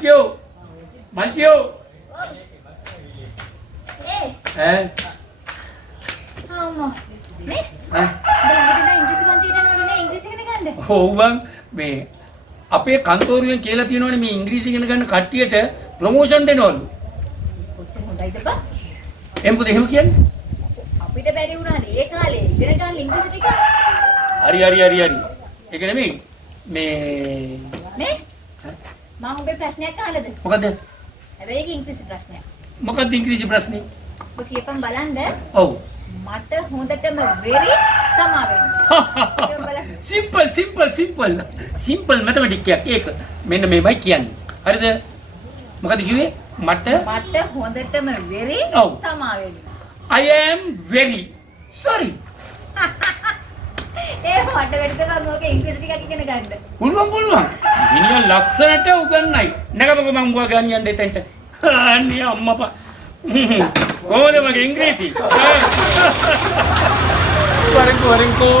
මල්ලියෝ මල්ලියෝ ඈ අම්මා මේ බලන්න ඉංග්‍රීසි පන්ති යනවා නේ ඉංග්‍රීසි ඉගෙන ගන්න. ඔව් බං මේ අපේ කන්තෝරුවෙන් කියලා තියෙනවනේ මේ ඉංග්‍රීසි ඉගෙන ගන්න කට්ටියට ප්‍රොමෝෂන් දෙනවලු. කොච්චර හොඳයිද බං? එම්පොද එහෙම කියන්නේ? අපිට බැරි වුණානේ ඒ කාලේ ඉගෙන ගන්න ඉංග්‍රීසි ටික. හරි. ඒක නෙමෙයි මේ මම ඔබේ ප්‍රශ්නයක් අහන්නද? මොකද? හැබැයි ඒක ඉංග්‍රීසි ප්‍රශ්නයක්. මොකක්ද ඉංග්‍රීසි ප්‍රශ්නේ? ඔබ කියපන් බලන්න. ඔව්. මට හොඳටම very සමා වෙන්න. සිම්පල් මැතමැටික් එකක් ඒක. මෙන්න මේමයි කියන්නේ. හරිද? මොකද කිව්වේ? මට හොඳටම very ඔව්. සමා වෙන්න. I am very sorry. ඒ මට වෙරිද මම ඔක ඉංග්‍රීසි ටිකක් ඉගෙන ගන්න. පුළුවන්. මිනිහා ලස්සනට උගන්නයි. නැගපොක මම ගුවා ගන්න යන්න එතෙන්ට. අනේ අම්මපා. කොහොමද මගේ ඉංග්‍රීසි? වරෙන්කෝ